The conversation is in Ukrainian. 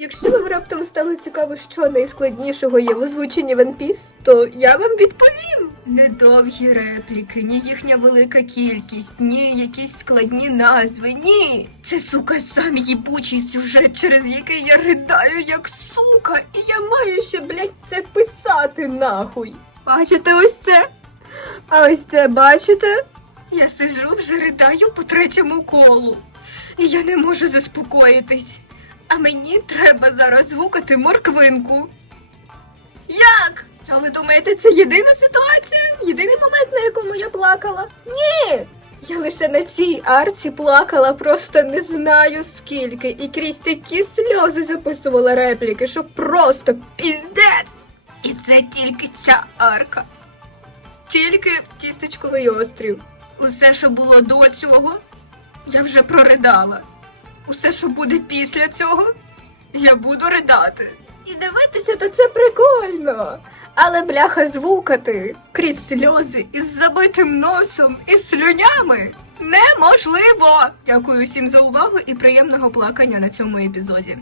Якщо вам раптом стало цікаво, що найскладнішого є в озвученні One Piece, то я вам відповім. Недовгі репліки, ні їхня велика кількість, ні якісь складні назви. Ні. Це сука сам їбучий сюжет, через який я ридаю як сука, і я маю ще, блядь, це писати нахуй. Бачите ось це? А ось це бачите? Я сижу вже ридаю по третьому колу, і я не можу заспокоїтись. А мені треба зараз звукати морквинку. Як? Що ви думаєте, це єдина ситуація? Єдиний момент, на якому я плакала? Ні! Я лише на цій арці плакала просто не знаю скільки, і крізь такі сльози записувала репліки, що просто піздець! І це тільки ця арка. Тільки тістечковий острів. Усе, що було до цього, я вже проридала. Усе, що буде після цього, я буду ридати. І дивитися, то це прикольно. Але бляха звукати крізь сльози із забитим носом і слюнями неможливо. Дякую всім за увагу і приємного плакання на цьому епізоді.